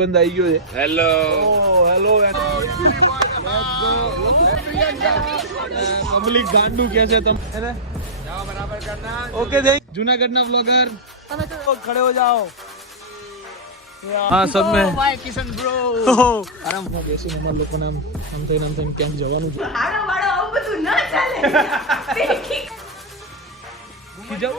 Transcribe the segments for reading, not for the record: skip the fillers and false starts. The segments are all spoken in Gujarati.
બંધ આવી ગયો છે. હેલો હેલો પબ્લિક ગાંડુ કે છે તમે એને જાઓ બરાબર કરના. ओके थैंक जूनागढ़ ब्लॉगर खड़े हो जाओ. हाँ सब में ભાઈ કિશન બ્રો આરામ માં બેસીને અમારા લોકોને આમ થઈને કેમ જવાનું છે. હાડો વાડો આવું બધું ન ચાલે. ખીજાવ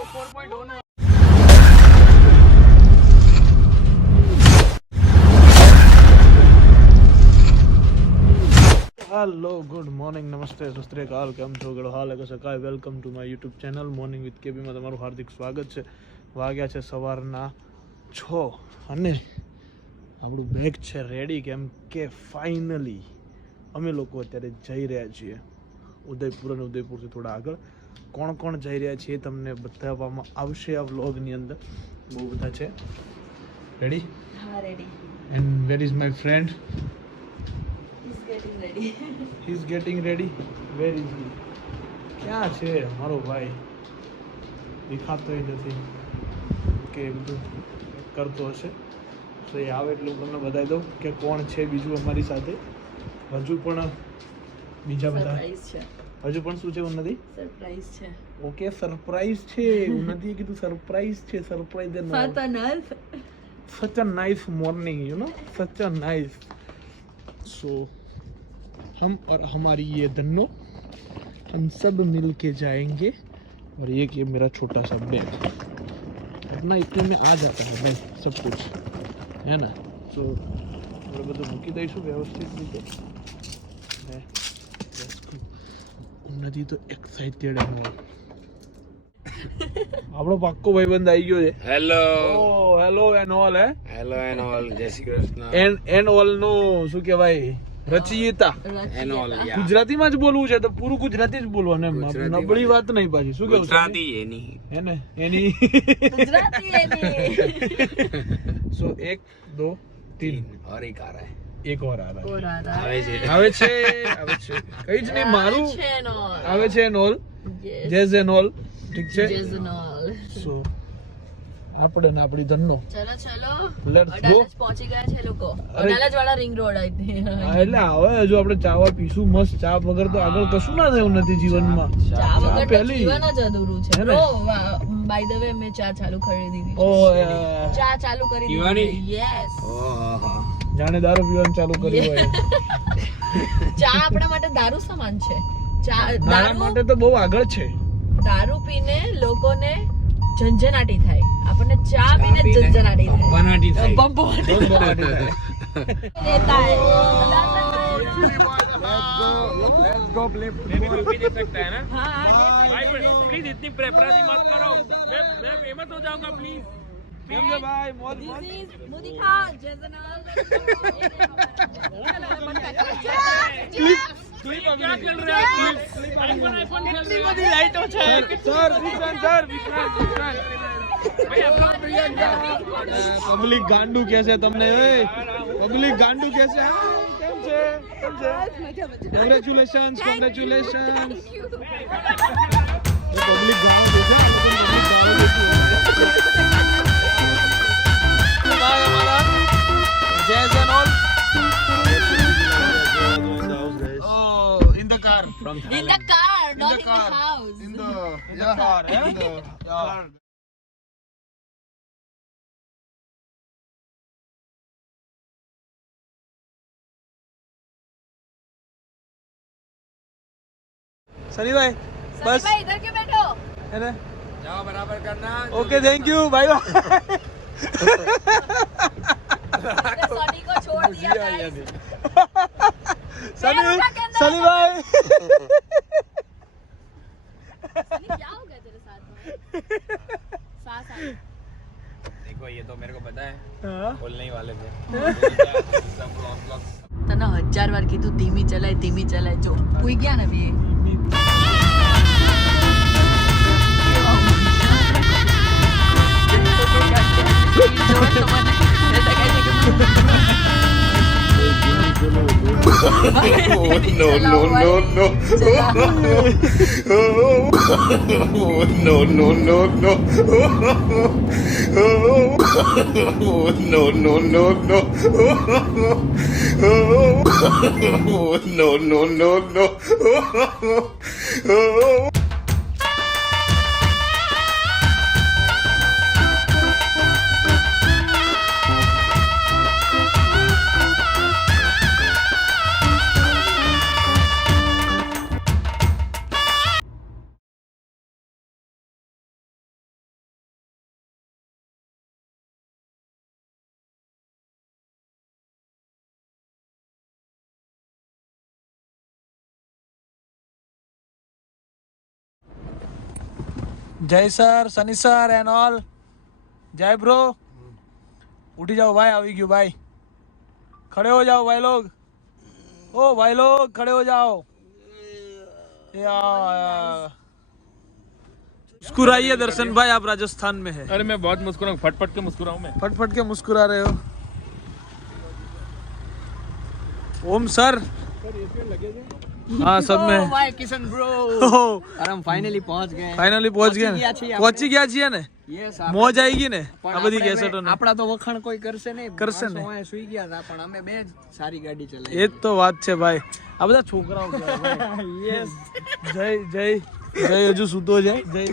हेलो गुड मॉर्निंग नमस्ते सत श्री अकाल કેમ છો ગળો હાલ કે સકાય welcome to my YouTube channel morning with KB માં તમારું હાર્દિક સ્વાગત છે. વાગ્યા છે સવારના 6 અને આપણું બેગ છે રેડી કેમ કે ફાઇનલી અમે લોકો અત્યારે જઈ રહ્યા છીએ ઉદયપુર અને ઉદયપુરથી થોડા આગળ. કોણ કોણ જઈ રહ્યા છીએ તમને બતાવવામાં આવશે આ વ્લોગની અંદર. બહુ બધા છે. રેડી? હા ready. And where is my friend? Getting ready. He is getting ready. Where is he? ક્યાં છે મારો ભાઈ? દેખાતો નથી કે બધું કરતો હશે. તો એ આવે એટલે હું તમને બતાવી દઉં કે કોણ છે બીજું અમારી સાથે. હજુ પણ બીજા બધા સરપ્રાઈઝ છે. હજુ પણ શું છે એવું નથી. સરપ્રાઈઝ છે. ઓકે સરપ્રાઈઝ છે એવું નથી કીધું. સરપ્રાઈઝ છે. Surprise ફતનલ. such a nice morning you know such a nice so हम और हमारी ये धन्नो हम सब मिल के जाएंगे और ये मेरा छोटा सा बैग अपना इतने में आ जाता है भाई सब कुछ है ना. तो આપણે બધું મૂકી દઈશું વ્યવસ્થિત રીતે. નથી તો એક્સાઇટેડ આપણો પાક્કો ભાઈબંધ આવી ગયો છે. હેલો હેલો એન્ડ ઓલ હે હેલો એન્ડ ઓલ જય શ્રી કૃષ્ણ એન્ડ ઓલ નું શું કહેવાય રચયિતા. એન્ડ ઓલ યા ગુજરાતીમાં જ બોલવું છે તો પૂરું ગુજરાતી જ બોલવાનું એમ. ગુજરાતીમાં નબળી વાત નહીં પાછી. શું કેવું ગુજરાતી એની હે ને એની ગુજરાતી એની. સો 1 2 3 और एक आ रहा है એક और આ રહા ઓર આ આવે રહા છે આવે છે કઈ જ નહીં મારું છે નો. આવે છે and all Yes. Jazz and all ઠીક છે. જેઝનોલ. સો આપણે ને આપણી ધનનો ચલો ચલો. Let's go. અડાલજ પહોંચી ગયા છે લોકો. અડાલજ વાળા રિંગ રોડ આવી. હા, એટલે હવે હજુ આપણે ચાવા પીશું મસ્ત. ચા વગર તો આગળ કશું ના થયું નથી જીવનમાં. ચા વગર તો પહેલી. જીવન જ અધૂરું છે. હે ને? બ્રો બાય ધ વે મેં ચા ચાલુ કરી દીધી. ઓ ચા ચાલુ કરી પીવાની? દીધી. યસ. ઓહો જાણે દારૂ પીવાનું ચાલુ કર્યું હોય. ચા આપણા માટે દારૂ સમાન છે. ચા મારા દારૂ માટે તો બહુ આગળ છે. દારૂ પીને લોકોને ઝંઝનાટી થાય. આપણને ચા પીને પીને ઝંઝનાટી થાય. બનાટી થાય બંબાટી બહુ બગાડી થાય. લેતા હે. Let's go play मैं भी भी दे सकता है ना हाँ हाँ, ले सकते भाई हैं। प्लीज इतनी प्रेफरेंस मत करो मैं फेमस हो जाऊंगा प्लीज કેમ છે ભાઈ મોજ This મોજ is Mudika Jezanal. ક્લિપ क्या चल रहा है आईफोन आईफोन चल रहा है लाइटो है સર વિક્રાંત સર વિક્રાંત भाई अपना પબ્લિક ગાંડુ કે છે તમને. પબ્લિક ગાંડુ કે છે. કેમ છે કોંગ્રેચ્યુલેશન્સ કોંગ્રેચ્યુલેશન્સ. પબ્લિક ગાંડુ કે છે. Jazz and all. In the car. From In the car, not in the house. In the car. In the car. Sunny भाई बस भाई इधर क्यों बैठो? है ना. जाओ बराबर करना okay thank you bye bye. Sunny को छोड़ दिया guys. सनी मेरा कहना सनी है भाई सनी क्या हो गया तेरे साथ में? साथ आ. देखो ये तो मेरे को पता है हाँ. बोलने ही वाले थे सब ब्लॉग તને 1000 વાર કીધું ધીમી ચલાય જો પૂઈ ગયા ને બી. no, no, no, no. no, no, no, no. no, no, no, no. no, no, no, no. જય sir Sunny sir and all જય બ્રો ઉઠી જાઓ ભાઈ આવી ગયું ભાઈ खड़े हो जाओ भाई लोग ओ भाई लोग खड़े हो जाओ यार मुस्कुराइए दर्शन भाई आप राजस्थान में है अरे मैं बहुत मुस्कुराऊं फट के मुस्कुराऊं मैं फट फट के मुस्कुरा रहे हो ओम सर हाँ सब में भाई किशन ब्रो और हम फाइनली पहुंच गए पहुंच गए पहुंची ગયા છીએ ને યસ મોજ આવી ગઈ ને આ બધી કેસેટો ને આપડા તો વખાણ કોઈ કરશે નહીં કરશે ને. માણસો અહીંયા સુઈ ગયા હતા પણ અમે બે જ સારી ગાડી ચલાવી એ જ તો વાત છે ભાઈ આ બધા છોકરાઓ યસ જય જય જય હજુ સૂતો છે જય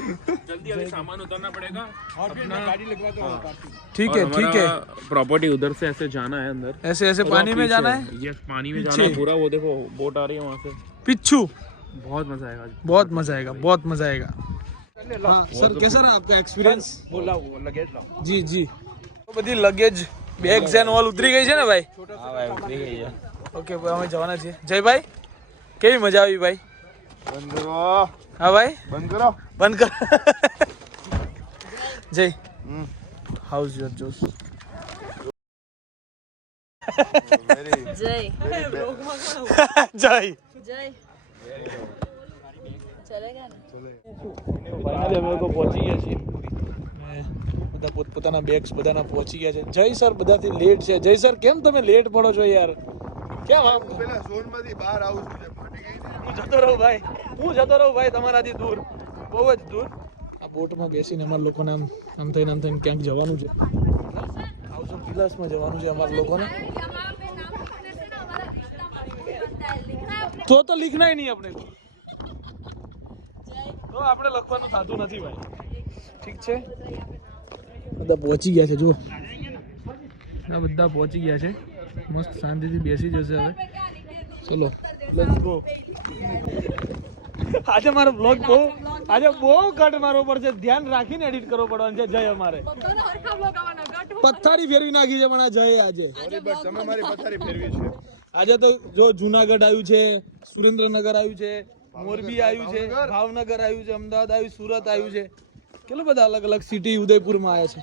जल्दी अभी सामान उतारना पड़ेगा अपना गाड़ी लगवा दो ठीक है ठीक है प्रॉपर्टी उधर से ऐसे जाना है अंदर ऐसे ऐसे पानी में जाना है यस पानी में जाना है पूरा वो देखो बोट आ रही है वहाँ से पिच्छू बहुत मजा आएगा बहुत मजा आएगा बहुत मजा आएगा हाँ सर कैसा रहा आपका एक्सपीरियंस बोला वो लगेज लाओ जी जी तो બધી લગેજ બેગ્સ એન્ડ ઓલ ઉતરી ગઈ છે ને ભાઈ हाँ भाई उतरी गई है ઓકે ભાઈ અમે જવાના છીએ જયભાઈ કેવી મજા આવી ભાઈ બંધ કરો હા ભાઈ બંધ કરો બંધ કર જય હાઉસ યોર જોશ જય જય જય ચલેગા ને ફાઇનલી અમે લોકો પહોંચી ગયા છીએ ને બધા પોતપોતાના બેગ્સ બધાના પહોંચી ગયા છે જય સર બધાથી લેટ છે જય સર કેમ તમે લેટ પડો છો યાર કેમ આમ પેલા ઝોનમાંથી બહાર આવું છું હું જતો રહું ભાઈ તમારાથી દૂર બહુ જ દૂર આ બોટમાં બેસીને અમારા લોકોને આમ થઈને ક્યાંક જવાનું છે હાઉસ ઓફ વિલાસમાં જવાનું છે અમારા લોકોને તો लिखना ही नहीं अपने को તો આપણે લખવાનું થતું નથી ભાઈ ઠીક છે બધા પહોંચી ગયા છે જો બધા પહોંચી ગયા છે મસ્ત શાંતિથી બેસી જશે હવે ચલો લેટ્સ ગો આજે મારો બ્લોગ બહુ કટ મારવો પડશે ધ્યાન રાખીને એડિટ કરવો પડવાનો છે જય અમારે પથારી ફેરવી નાખી છે પણ આ જય આજે તમે મારી પથારી ફેરવી છે આજે તો જો જુનાગઢ આવ્યું છે સુરેન્દ્રનગર આવ્યું છે મોરબી આવ્યું છે ભાવનગર આવ્યું છે અમદાવાદ આવ્યું સુરત આવ્યું છે કેટલા બધા અલગ અલગ સિટી ઉદયપુરમાં આવ્યા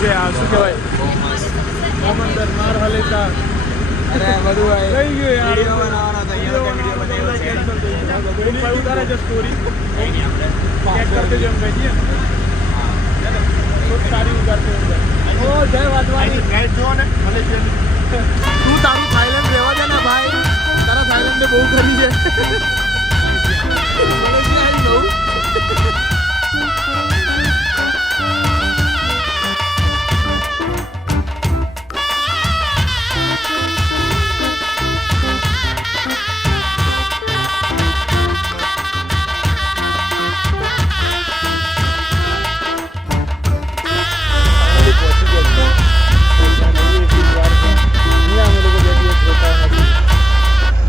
છે આ શું કહેવાય મોહમ્મદ માર હલેતા અરે બધું થઈ ગયું યાર વિડિયો બનાવવાનો હતો અહીંયા વિડિયો ઉતારે છે સ્ટોરી ચેક કરતે જો એમ કહીએ તો સારી ઉતારते અંદર ઓ જય વાદવાની ગાઈડ જો ને મલેશિયન તું તારું થાઈલેન્ડ રહેવા દે ને ભાઈ તારા થાઈલેન્ડ બહુ ખરી છે મલેશિયા આવી બહુ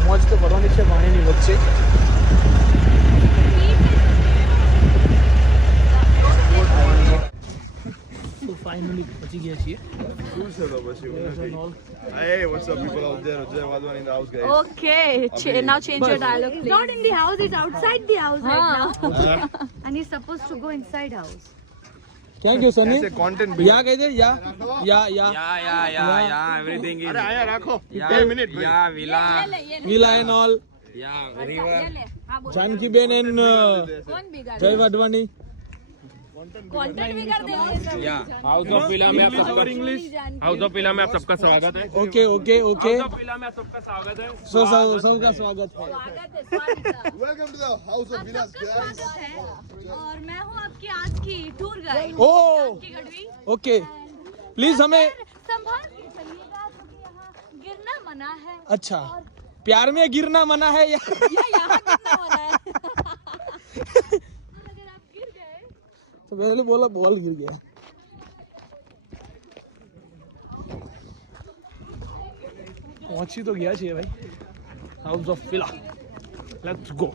મોજ તો પડવાની છે પાણીની વચ્ચે તો ફાઇનલી પહોંચી ગયા છીએ શું છે તો પછી hey what's up people out there જય વાદવાની in the house guys Okay, now change your dialogue, please. Not in the house, it's outside the house right now. And he's supposed to go inside house. क्या क्यों सनी ऐसे content या कह दे या एवरीथिंग અરે આયા રાખો 2 minute villa and all Janaki ben and Jay Wadwani content भी कर देंगे हाउस ऑफ विला में आप सबका इंग्लिश हाउस ऑफ विला में आप सबका स्वागत है okay okay okay house of villa में आप सबका स्वागत है सबका स्वागत है। Welcome to the house of Vilas, guys. और मैं हूँ आपकी आज की टूर गाइड ओ की गढ़वी। ओके प्लीज हमें संभाल के चलिएगा क्योंकि यहाँ गिरना मना है। अच्छा प्यार में गिरना मना है या यहाँ गिरना मना है। अगर आप गिर गए तो पहले बोला बॉल गिर गया। पहुंची तो गया चाहिए भाई house of villa. Let's go.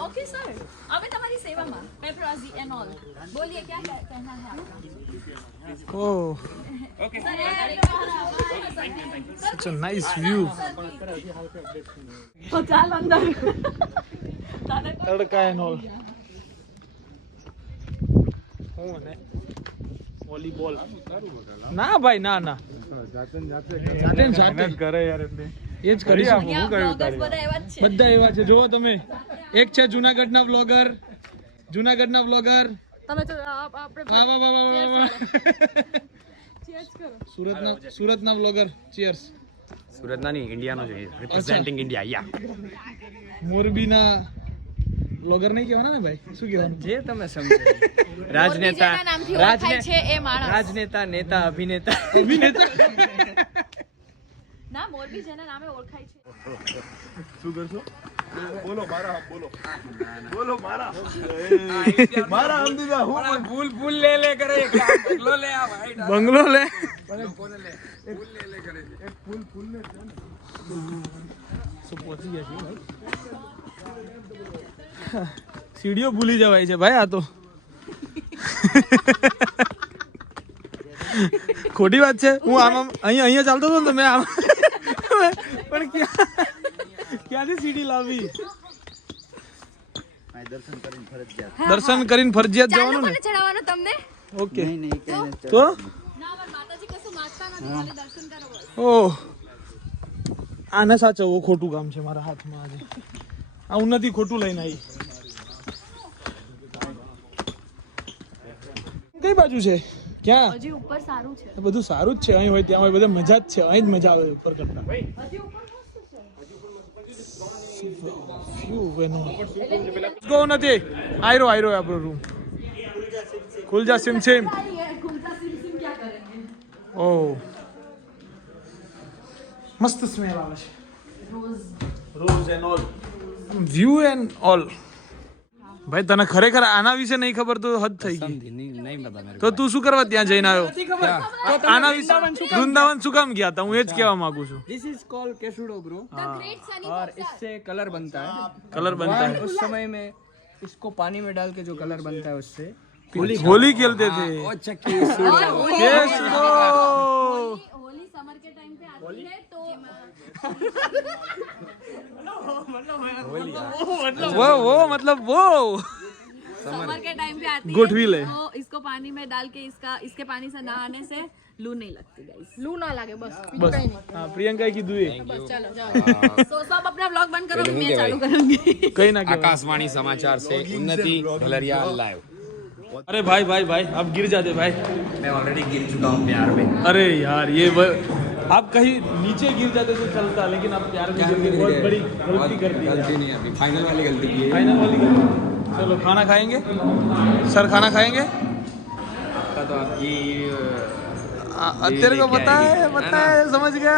Okay sir અમે તમારી સેવામાં પેપરાઝી એન્ડ ઓલ બોલીએ क्या कहना है आपका Oh, such a nice view. तो ચાલ અંદર તડકા and all. હું ને વોલીબોલ ના ભાઈ ના જાતે કરે યાર એમને એ જ કરીશું. બ્લોગર્સ બધા એવા જ છે બધા એવા છે જોવો તમે. એક છે જુનાગઢના વ્લોગર તમે તો આપણે વાહ વાહ વાહ વાહ વાહ. સુરતના વ્લોગર ચીયર્સ. સુરતના નહીં ઇન્ડિયાનો છે રિપ્રેઝેન્ટિંગ ઇન્ડિયા યા મોરબીના વ્લોગર નહીં કહેવાના ને ભાઈ શું કહેવાનું જે તમે સમજો રાજનેતા જેના નામથી ઓળખાય છે એ માણસ રાજનેતા નેતા અભિનેતા અભિનેતા. ના મોરબી જેના નામે ઓળખાય છે શું કરશો? બોલો મારા મારા આમ દીધા હું ભૂલ લે કરે બંગલો લે આ ભાઈ બંગલો લે પહોંચી ગયા છીએ ભાઈ. સીડીઓ ભૂલી જવાય છે ભાઈ આ તો ખોટી વાત છે. હું આમ અહીંયા ચાલતો હતો ને તો મેં આમ પણ ક્યાંથી સીડી લાવી? દર્શન કરીને ફરજિયાત જવાનું ને. ચડાવવાનો તમને ઓકે તો માતાજી કશું માંગતા નથી ખાલી દર્શન કરો બસ ઓહ આને સાચવવું ખોટું કામ છે મારા હાથમાં આજે. આ ઉન્નતિ ખોટું લઈને આવી. કઈ બાજુ છે? ક્યાં? હજી ઉપર સારું છે બધું સારું જ છે. અહીં હોય ત્યાં હોય બધે મજા જ છે. અહીં જ મજા આવે ઉપર કરતા. ગો નથી આયરો આપણો રૂમ ખુલ જા સિમ સિમ. ઓહ મસ્ત સ્મેલ આવે છે. Rose and all view and all. ભાઈ તને ખરેખર આના વિશે નહીં ખબર તો હદ થઈ ગઈ. તો તું શું કરવા ત્યાં જઈને આવ્યો? આના વિશે વૃંદાવન શું કામ ગયા હતા? હું એ જ કહેવા માંગુ છું. दिस इज कॉल्ड केसुडो ब्रो और इससे कलर बनता है कलर बनता है. उस समय में इसको पानी में डाल के जो कलर बनता है उससे होली खेलते थे. Yes, bro. होली समर के टाइम पे आती है तो वो मतलब वो समर के टाइम पे आती गोठवी ले. है तो इसको पानी में डाल के इसके पानी से नहाने से लू नहीं लगती गाइस लू ना लगे बस बस हाँ प्रियंका की दुए चलो जाओ तो सब अपना ब्लॉग बंद करो मैं चालू करूंगी कहीं ना कहीं. आकाशवाणी समाचार से उन्नति ढलरिया लाइव अरे भाई अब गिर जाते भाई. मैं ऑलरेडी गिर चुका हूँ प्यार में अरे यार आप कहीं नीचे गिर जाते तो चलता लेकिन आप प्यार में गिर गए. बहुत बड़ी गलती कर दी. गलती नहीं अभी फाइनल वाली गलती की है फाइनल वाली गलती. चलो खाना खाएंगे सर. खाना खाएंगे तो आपकी तेरे को पता है समझ गया.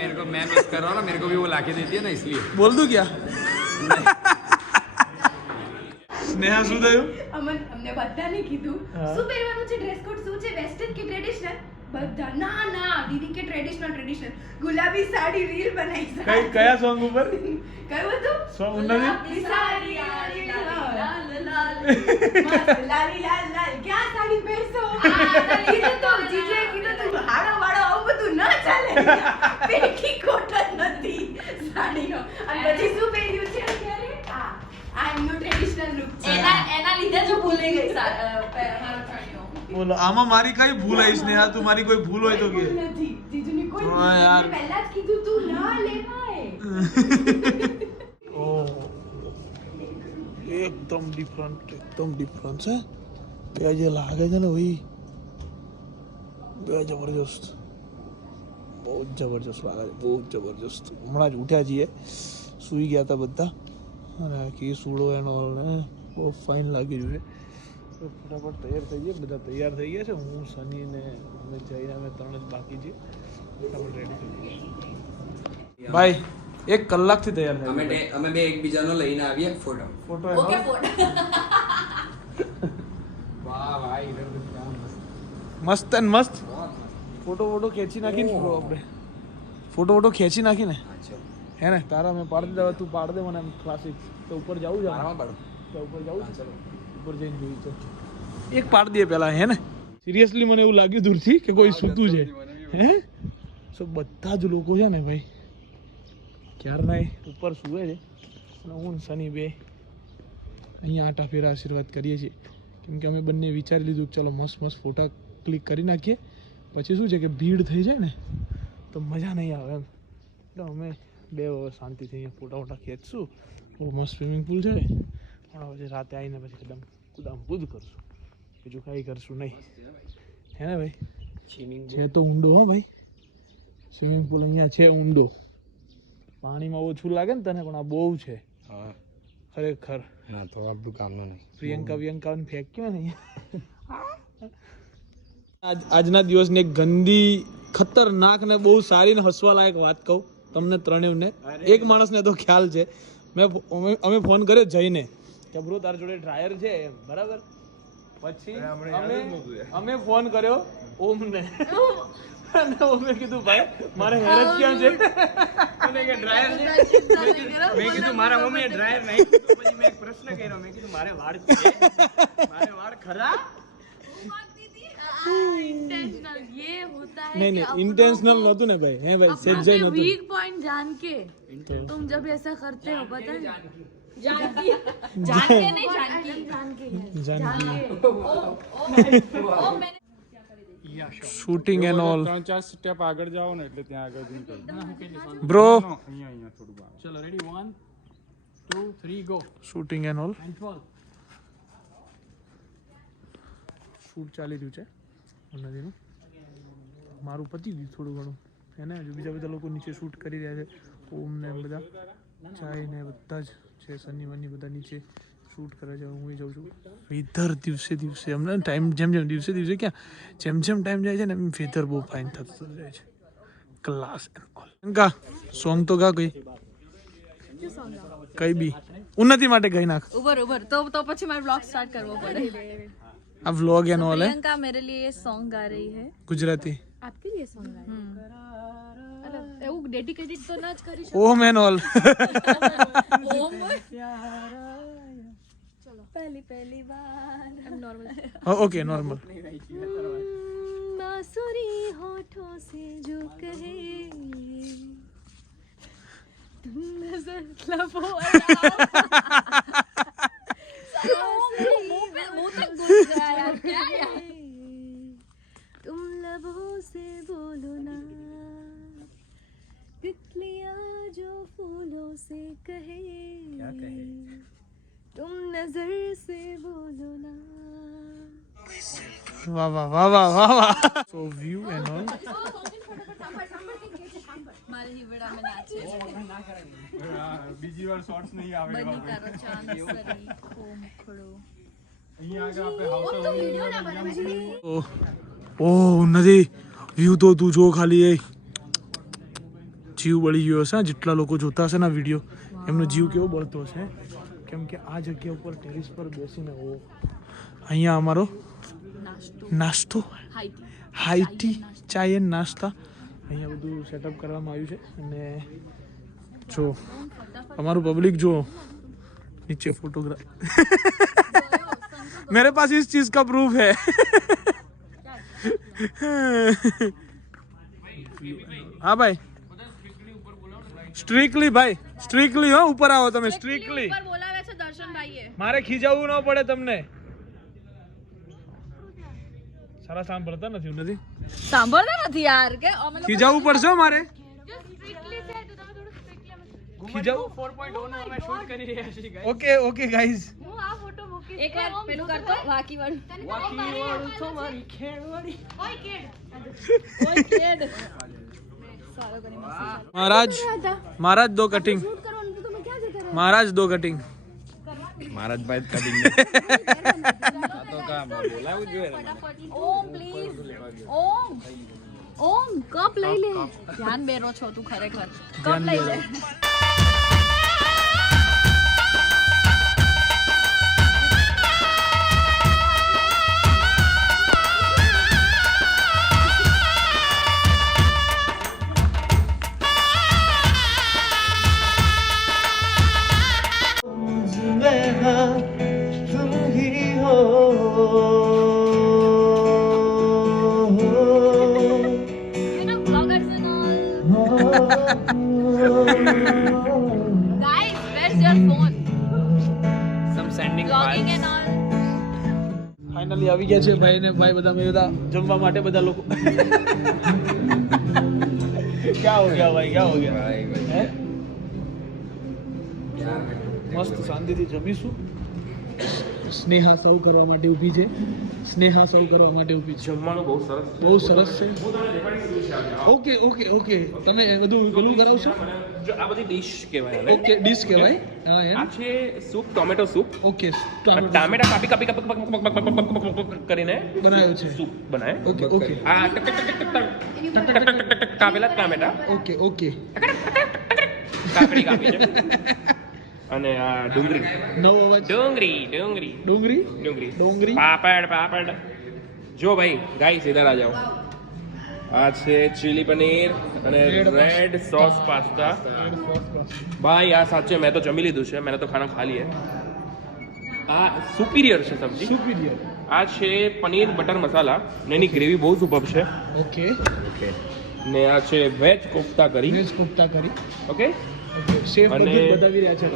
मेरे को मैं मिस कर रहा हूँ ना मेरे को भी वो लाके देती है ना इसलिए बोल दूं क्या? સ્નેહા શું થયું? અમને બધાને કીધું શું પહેરવાનું છે, ડ્રેસ કોડ શું છે, વેસ્ટર્ન કે ટ્રેડિશનલ? બધા ના દીદી કે ટ્રેડિશનલ ગુલાબી સાડી રીલ બનાવી. કયા સોંગ ઉપર? કયું હતું? સોંગ નથી. સાડી લાલી લાલ ક્યાં સાડી પહેરશો? કીધું તો જીજે કીધું તું હાડો વાળો આવું બધું ન ચાલે. પેટી કોટ જ નથી સાડીનો. અને બોલો આમાં મારી કઈ ભૂલ આવી સ્નેહા તું મારી કોઈ ભૂલ હોય તો કે નથી જીજુની કોઈ હા યાર. મેં પહેલા જ કીધું તું ના લેવાય. ઓહ એકદમ ડિફરન્ટ છે બે જે લાગે છે ને ભાઈ બે જબરજસ્ત બહુ જ જબરજસ્ત લાગે છે બહુ જ જબરજસ્ત હમણાં જ ઉઠ્યા છીએ સૂઈ ગયા હતા બધા અને કી સૂડો એનો બહુ ફાઇન લાગી રહ્યું છે ફટાફટ તૈયાર થઈ ગયા બધા તૈયાર થઈ ગયા છે હું સની ને અમે જઈને અમે 3 જ બાકી છીએ ફટાફટ રેડી થઈ ગયા ભાઈ 1 કલાકથી તૈયાર થઈ ગયા અમે બે એકબીજાનો લઈને આવીએ ફોટો. ફોટો ओके फोटो વાહ ભાઈ ઇધર મસ્ત એન્ડ મસ્ત ફોટો ખેંચી નાખીને આપણે ફોટો ખેંચી નાખીને હે ને તારા મેં પાડી દે તું પાડ દે મને ક્લાસિક તો ઉપર જવું છે આરામ પાડો. તો ઉપર જવું છે ઉપર જઈને જોઈ તો એક પાડ દે પહેલા હે ને સિરિયસલી મને એવું લાગ્યું દૂરથી કે કોઈ સૂતું છે હે સો બધા જ લોકો છે ને ભાઈ ક્યારના ઉપર સૂવે છે અને હું ને સની બે અહીંયા આટા ફેરા આશીર્વાદ કરીએ છીએ કેમ કે અમે બંને વિચારી લીધું કે ચલો મસ્ત ફોટા ક્લિક કરી નાખીએ પછી શું છે કે ભીડ થઈ જાય ને તો મજા નહીં આવે એમ એટલે અમે બે શાંતિથી અહીંયા ફોટા ખેંચશું બહુ મસ્ત સ્વિમિંગ પુલ છે પણ પછી રાતે આવીને પછી એકદમ કૂદ કરશું બીજું કાંઈ કરશું નહીં હે ને ભાઈ છે તો ઊંડો હો ભાઈ સ્વિમિંગ પુલ અહીંયા છે ઊંડો પાણીમાં ઓછું લાગે ને તને પણ આ બહુ છે ખરેખર ના તો આપણું કામનું નહીં. પ્રિયંકાને ફેંક્યો ને આજના દિવસની એક ગંદી ખતરનાક ને બહુ સારી ને હસવા લાયક વાત કહું તમને ત્રણેયને એક માણસને તો ખ્યાલ છે અમે ફોન કર્યો જઈને કે બ્રો તાર જોડે ડ્રાયર છે એમ બરાબર પછી અમે ફોન કર્યો ઓમને અને ઓમે કીધું ભાઈ મારે હેરત ક્યાં છે મને કે ડ્રાયર છે મેં કીધું મારા મમ્મીએ ડ્રાયર નાખ્યું તો પછી મેં એક પ્રશ્ન કર્યો મેં કીધું મારે વાળ છે મારે વાળ ખરા इंटेंशनल ये होता है नहीं इंटेंशनल नहोતું ને ભાઈ હે ભાઈ સેજ જઈ નહોતું वीक पॉइंट जान के तुम जब ऐसा करते हो पता है जान के नहीं जान के શૂટિંગ એન્ડ ઓલ 3-4 સ્ટેપ આગળ જાઓ ને એટલે ત્યાં આગળ જઈને કરો. બ્રો અહીંયા થોડું બહાર. ચલો ready 1 2 3 go shooting and all and fall. Shoot ચાલી રહ્યું છે નદીનું મારું પતી ગયું થોડું ઘણું હે ને હજુ બીજા લોકો નીચે શૂટ કરી રહ્યા છે ઓમ ને બધા ચાય ને બધા જ છે સની વની બધા નીચે શૂટ કરે છે હું જાઉં છું વેધર દિવસે અમને ટાઈમ જેમ દિવસે ક્યાં જેમ ટાઈમ જાય છે ને એમ વેધર બહુ ફાઇન થતું જાય છે ક્લાસ એન્ડ ઓલ કા સોંગ તો ગા કઈ બી ઉન્નતિ માટે ગઈ નાખ उबर तो પછી મારે व्लॉग स्टार्ट करવો પડે આ વ્લોગ એન્ડ ઓલ હે प्रियंका मेरे लिए ये सॉन्ग गा रही है ગુજરાતી आपके लिए सॉन्ग गाया मतलब એવું ડેડિકેટેડ તો ના જ કરી ઓમ એન્ડ ઓલ पहली बार नॉर्मल ओके नॉर्मल बांसुरी होठों से जो कहे तुम नजर लबों तुम लबों से बोलो ना तितलियां जो फूलों से कहे क्या कहे तुम नजर से बोलो ना वाह वाह वाह वाह वाह वाह सो व्यू एंड ऑल मारे हिवड़ा में नाचे બીજી વાર શોર્ટ્સ નહીં આવે बनी तारो चांद सरी खोम खड़ो અહીંયા આગળ આપણે આવતા હોઈએ ओ नदी व्यू तो तू जो खाली એ જીવ બળી ગયો હશે જેટલા લોકો જોતા હશે ને વિડીયો એમનો જીવ કેવો બળતો હશે કેમ કે આ જગ્યા ઉપર ટેરેસ પર બેસીને ઓ અહીંયા અમારો નાસ્તો હાઈટી ચાય એન્ડ નાસ્તા અહીંયા બધું સેટઅપ કરવામાં આવ્યું છે અને જો અમારું પબ્લિક જો नीचे फोटोग्राफ मेरे पास इस चीज का प्रूफ है हाँ भाई સ્ટ્રિક્ટલી હો ઉપર આવો તમે સ્ટ્રિક્ટલી ઉપર બોલાવે છે દર્શન ભાઈએ મારે ખીજાવવું ન પડે તમને સારા સાંભળતા નથી નથી સાંભળતા નથી યાર કે અમે લોકો ખીજાવું પડશે મારે સ્ટ્રિક્ટલી છે તો તમે થોડું સ્ટ્રિક્ટલી ખીજાવું 4.0 નો અમે શૂટ કરી રહ્યા છીએ guys. ઓકે ઓકે ગાઈઝ હું આ ફોટો મૂકીશ એક વાર પેલું કરતો વાકી વાળું તમારી ખેડવાડી ઓય કેડ ઓય કેડ સારો કરી મસ્ત महाराज महाराज दो कटिंग શૂટ કરવાનું તો તમે ક્યાં જતા महाराज दो कटिंग મહારાજ ભાઈ કટિંગ તો કામ બોલાવું જોઈએ ને. ઓમ પ્લીઝ ઓમ ઓમ કપ લઈ લે ધ્યાન બેરો છો તું ખરેખર કપ લઈ લે You know vloggers and all. Guys, where's your phone? Some sending Vlogging files. and all. Finally આવી ગયા છે ભાઈ ને ભાઈ બધા મેં બધા જમવા માટે બધા લોકો ક્યાં હો ગયા ભાઈ ક્યાં હો ગયા હે? મસ્ત શાંતિથી જમીશું સ્નેહા સર્વ કરવા માટે ઊભી છે સ્નેહા સર્વ કરવા માટે ઊભી છે જમવાનું બહુ સરસ બહુ સરસ છે ઓકે ઓકે ઓકે તમે બધું પેલું કરાવશો જો આ બધી ડીશ કહેવાય આને. ઓકે ડીશ કહેવાય હા આ એમ છે સૂપ ટોમેટો સૂપ ઓકે ટામેટા કાપી કાપી કાપી કરીને બનાવ્યો છે સૂપ બનાવે ઓકે ઓકે આ ટક ટક ટક ટક ટક કાપેલા ટામેટા ઓકે ઓકે કાકડી કાપી છે અને આ ડુંગળી નવો અવાજ ડુંગળી ડુંગળી ડુંગળી ડુંગળી ડુંગળી પાપડ પાપડ જો ભાઈ ગાઈસ ઇધર આ જાઓ આ છે ચીલી પનીર અને રેડ સોસ પાસ્તા ભાઈ આ સાચે મેં તો જમી લીધું છે मैंने तो खाना खा लिया આ સુપીરિયર છે સબ્જી સુપીરિયર આ છે પનીર બટર મસાલા ને એની ગ્રેવી બહુ સુપર છે ઓકે ને આ છે વેજ કોફતા કરી વેજ કોફતા કરી ઓકે ઓકે શેફ અને બધું બતાવી રહ્યા છે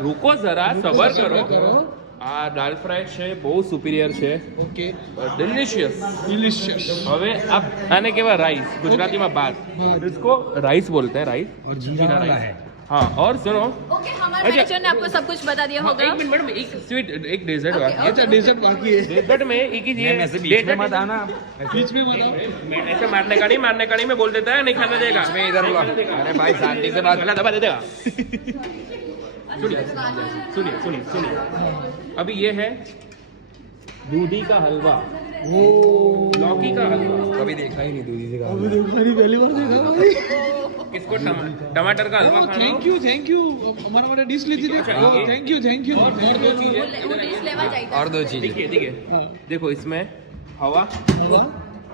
રૂકો જરા સબર સબર કરો કરો આ દાલ ફ્રાય છે બહુ સુપીરિયર છે ઓકે डिलीशियस डिलीशियस હવે આ આને કેવા રાઈસ ગુજરાતીમાં भात भात। इसको राइस बोलते हैं राइस और जीरा राइस है हाँ और सुनो ओके हमारे अच्छा। मैनेजर ने आपको सब कुछ बता दिया हाँ, होगा एक मिनट मैडम एक स्वीट एक डेजर्ट बाकी है अच्छा डेजर्ट बाकी है डेजर्ट में एक ही चीज बीच में मत आना बीच में बताओ ऐसे मारने का नहीं मैं बोल देता है नहीं खाना देगा मैं इधर अरे भाई शांति से बात दबा दे देगा सुनिए सुनिए सुनिए सुनिए अभी ये है दूधी का हलवा वो लौकी का हलवा कभी देखा ही नहीं दूधी से अभी देखो मैंने पहली बार देखा भाई किसको टमाटर का हलवा खाना हो? थैंक यू हमारा वाला डिश लीजिए अच्छा, ये- थैंक यू और दो चीजें वो डिश लेवा जाएगा और दो चीजें देखिए देखिए हाँ देखो इसमें हवा हवा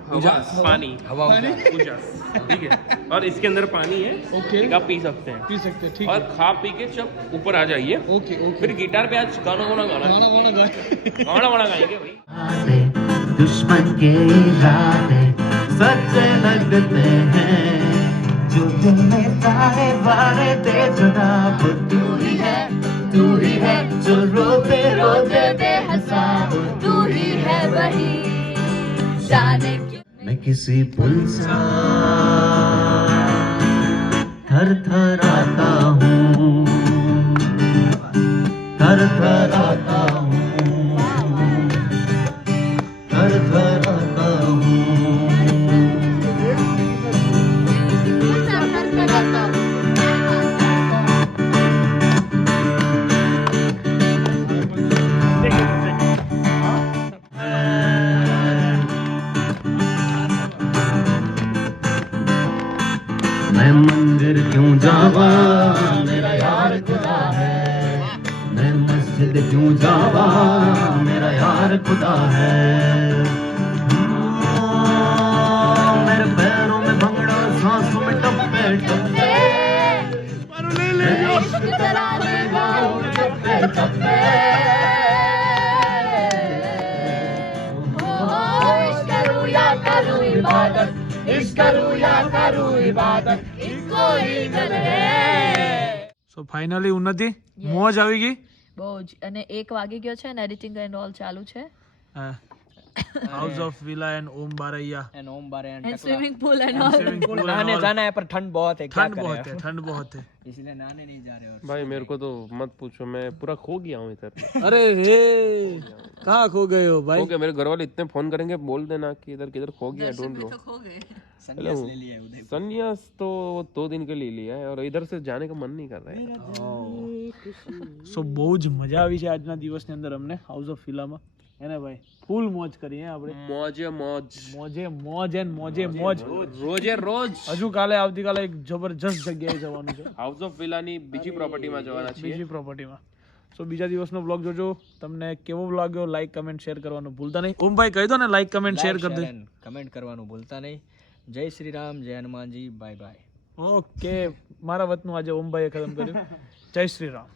हवा पानी हवा उजास ठीक है और इसके अंदर पानी है ओके एक आप पी सकते हैं पी सकते हैं ठीक और है खा पी के जब ऊपर आ जाइए ओके ओके फिर गिटार पे आज गाना गाना गाना खाना वाना गाए गाना वाना गाएंगे भाई दुश्मन के इरादे सच्चे लगते हैं जो दिल में तारे बारे दे जनाब तू ही है जो रोते रोते दे हंसा तू ही है वही जाने क्यों मैं किसी पुल सा थर थर आता हूँ थर थर आता हूँ थर थर आता हूँ मैं मंदिर क्यों जावा मेरा यार खुदा है मैं मस्जिद क्यों जावा मेरा यार खुदा है मेरे पैरों में भंगड़ा सांसों में टप्पे टप्पे इश्क तेरा लगाओ टप्पे टप्पे इश्क करूं या करूं इबादत इश्क करूं या करूं इबादत इनको ही गले સો ફાઇનલી ઉન્નતિ મોજ આવી ગઈ બહુ જ અને 1 વાગી ગયો છે ને એડિટિંગ એન્ડ ઓલ ચાલુ છે હા house of villa and Om Baraiya and Om Bare and And swimming pool and all. Swimming pool नहाने जाना है पर ठंड बहुत है, क्या ठंड करें बहुत है, ठंड बहुत है। इसलिए नहाने नहीं जा रहे और भाई मेरे को तो मत पूछो, मैं पूरा खो गया हूँ इधर। अरे हे कहाँ खो गए हो भाई? ओके, मेरे घर वाले इतने फोन करेंगे, बोल देना कि इधर किधर खो गया, ढूंढ लो। संन्यास ले लिया है उदय। संन्यास तो 2 दिन के लिए लिया है और इधर से जाने का मन नहीं कर रहा है। સો બહુ જ મજા આવી છે આજના દિવસની અંદર અમને હાઉસ ઓફ વિલામાં, એને ભાઈ ફૂલ મોજ કરીએ આપણે, मौजे मौज, મોજે મોજ એન્ડ મોજે મોજ। રોજે રોજ હજુ કાલે આવતીકાલે એક જબરજસ્ત જગ્યાએ જવાનું છે, હાઉસ ઓફ વિલાની બીજી પ્રોપર્ટીમાં જવાના છીએ। બીજી પ્રોપર્ટીમાં। સો બીજા દિવસનો બ્લોગ જોજો, તમને કેવો લાગ્યો લાઈક કમેન્ટ શેર કરવાનું ભૂલતા નહીં। ઓમભાઈ કહી દો ને લાઈક કમેન્ટ શેર કરી દે। કમેન્ટ કરવાનું ભૂલતા નહીં। જય શ્રી રામ, જય હનુમાનજી, બાય બાય। ઓકે, મારા વતનું આજે ઓમભાઈએ ખતમ કર્યું। જય શ્રી રામ।